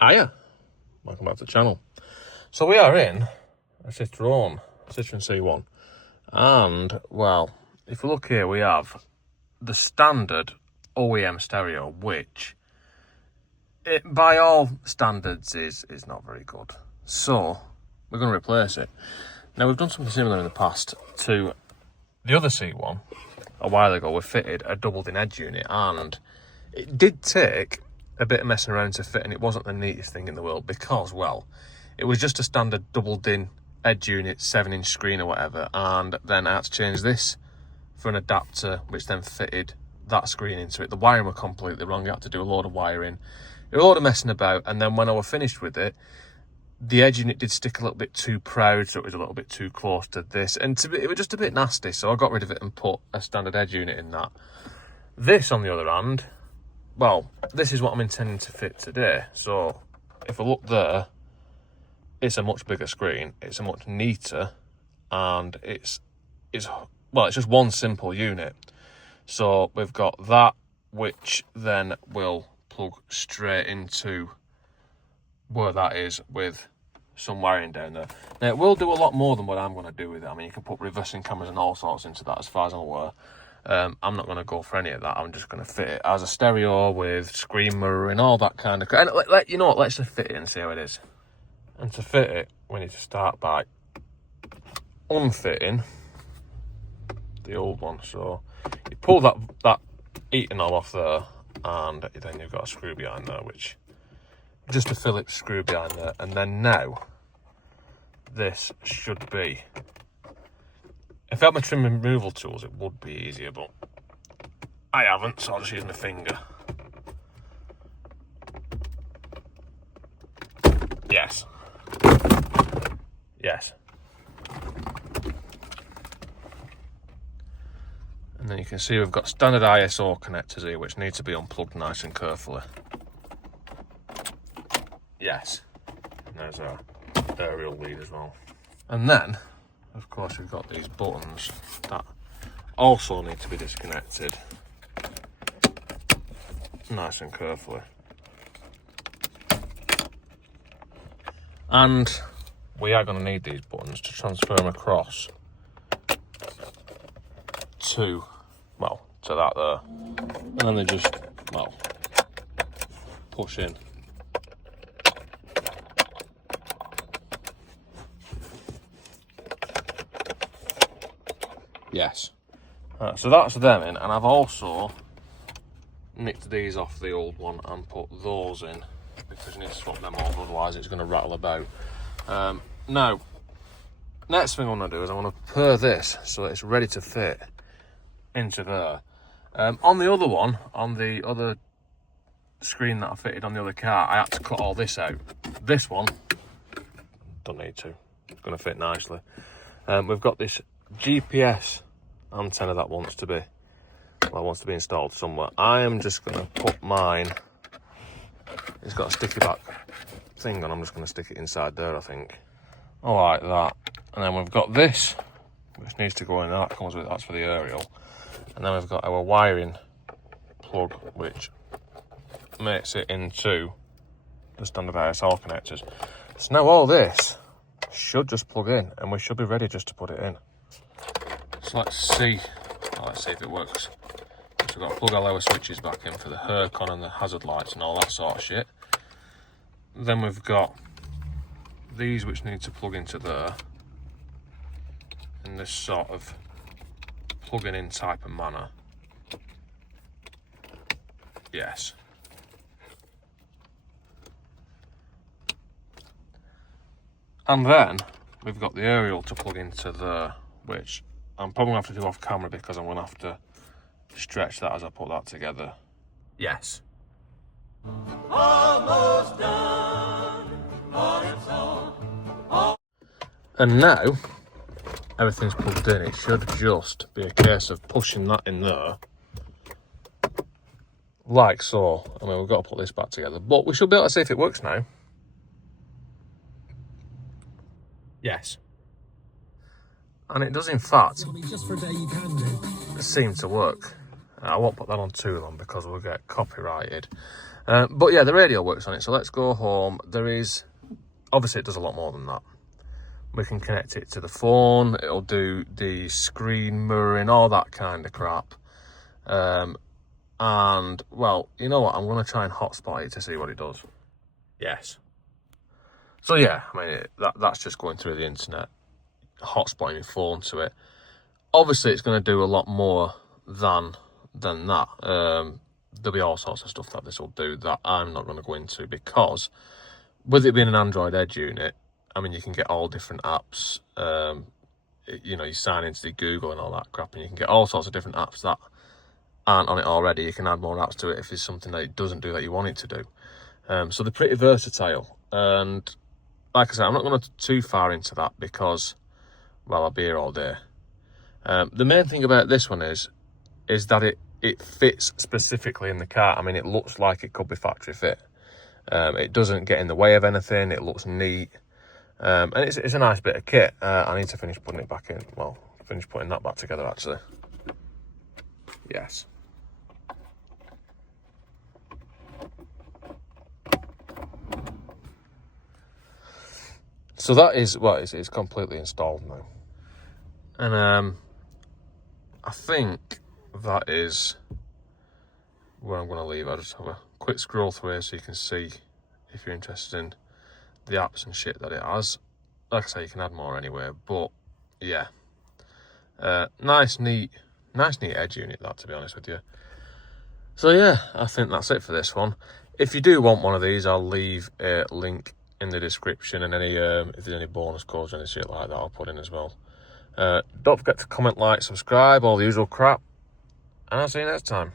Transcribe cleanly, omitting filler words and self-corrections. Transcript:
Hiya, welcome back to the channel. So we are in a Citroën C1, and well, if you look here, we have the standard OEM stereo, which by all standards is not very good. So we're going to replace it. Now, we've done something similar in the past to the other C1. A while ago, we fitted a double-din edge unit, and it did take a bit of messing around to fit, and it wasn't the neatest thing in the world because, well, it was just a standard double-din edge unit, 7-inch screen or whatever, and then I had to change this for an adapter, which then fitted that screen into it. The wiring were completely wrong. You had to do a load of wiring, a load of messing about, and then when I was finished with it, the edge unit did stick a little bit too proud, so it was a little bit too close to this, and it was just a bit nasty, so I got rid of it and put a standard edge unit in that. This, on the other hand, well, this is what I'm intending to fit today. So if I look there, it's a much bigger screen, it's a much neater, and it's just one simple unit. So we've got that, which then will plug straight into where that is with some wiring down there. Now, it will do a lot more than what I'm going to do with it. I mean, you can put reversing cameras and all sorts into that, as far as I'm aware. I'm not going to go for any of that. I'm just going to fit it as a stereo with screen mirror and all that kind of... And you know what, let's just fit it and see how it is. And to fit it, we need to start by unfitting the old one. So you pull that heater knob off there, and then you've got a screw behind there, which... just a Phillips screw behind there, and then now this should be, if I had my trim removal tools it would be easier, but I haven't, so I'll just use my finger. Yes, and then you can see we've got standard ISO connectors here which need to be unplugged nice and carefully. Yes, and there's our aerial lead as well. And then, of course, we've got these buttons that also need to be disconnected nice and carefully. And we are going to need these buttons to transfer them across to that there. And then they just, push in. Yes. So that's them in, and I've also nicked these off the old one and put those in because you need to swap them over, otherwise it's going to rattle about. Now, next thing I want to do is I want to pair this so it's ready to fit into there. On the other one, on the other screen that I fitted on the other car, I had to cut all this out. This one, don't need to, it's going to fit nicely. We've got this GPS antenna that wants to be installed somewhere. I am just going to put mine, it's got a sticky back thing on, I'm just going to stick it inside there, I think. I like that. And then we've got this, which needs to go in, that comes with it, that's for the aerial. And then we've got our wiring plug, which makes it into the standard ISO connectors. So now all this should just plug in, and we should be ready just to put it in. So let's see if it works. So we've got to plug our lower switches back in for the Hercon and the hazard lights and all that sort of shit. Then we've got these which need to plug into there in this sort of plugging in type of manner. Yes. And then we've got the aerial to plug into there, which I'm probably going to have to do off camera because I'm going to have to stretch that as I put that together. Yes. Almost done, but it's all. And now everything's plugged in. It should just be a case of pushing that in there, like so. I mean, we've got to put this back together, but we should be able to see if it works now. Yes. And it does, in fact, just for a day you can do. seem to work. I won't put that on too long because we'll get copyrighted. But yeah, the radio works on it. So let's go home. There is, obviously it does a lot more than that. We can connect it to the phone. It'll do the screen mirroring, all that kind of crap. And, well, you know what? I'm going to try and hotspot it to see what it does. Yes. So, yeah, I mean, that's just going through the internet, hotspotting your phone to it. Obviously, it's going to do a lot more than that. There'll be all sorts of stuff that this will do that I'm not going to go into, because with it being an Android Edge unit, I mean, you can get all different apps. You know, you sign into the Google and all that crap, and you can get all sorts of different apps that aren't on it already. You can add more apps to it if there's something that it doesn't do that you want it to do. So they're pretty versatile. And like I said, I'm not going to too far into that because, well, I'll be here all day. The main thing about this one is that it fits specifically in the car. I mean, it looks like it could be factory fit. It doesn't get in the way of anything. It looks neat. And it's a nice bit of kit. I need to finish putting it back in. Well, finish putting that back together, actually. Yes. So that is, well, it's completely installed now. And I think that is where I'm going to leave. I'll just have a quick scroll through here so you can see, if you're interested in the apps and shit that it has. Like I say, you can add more anyway, but yeah. Nice neat Edge unit, that, to be honest with you. So yeah, I think that's it for this one. If you do want one of these, I'll leave a link in the description, and any if there's any bonus codes or any shit like that, I'll put in as well. Don't forget to comment, like, subscribe, all the usual crap, and I'll see you next time.